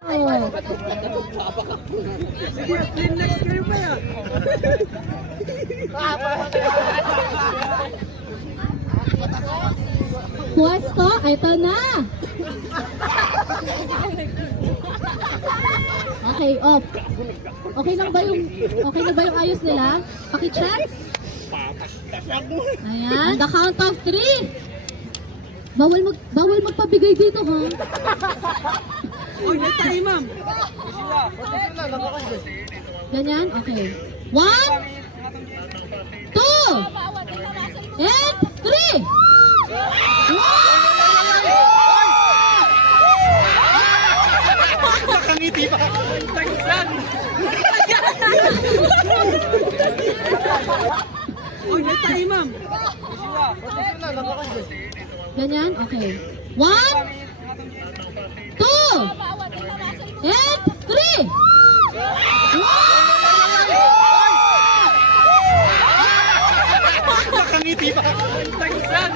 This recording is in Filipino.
Oh. Next kayo pa yan. Pwesto, ito na. Okay, off. Okay na ba yung ayos nila? Paki-check. Ayan, the count of 3. Bawal magpabigay dito, ha? Uy, may tayo, ma'am. Ganyan? Okay. 1, 2, and 3! Nakangiti pa. Tagsan. Uy, may tayo, ma'am. Ganyan? Okay. 1, 2, and 3! Nakangiti pa. Tagsan.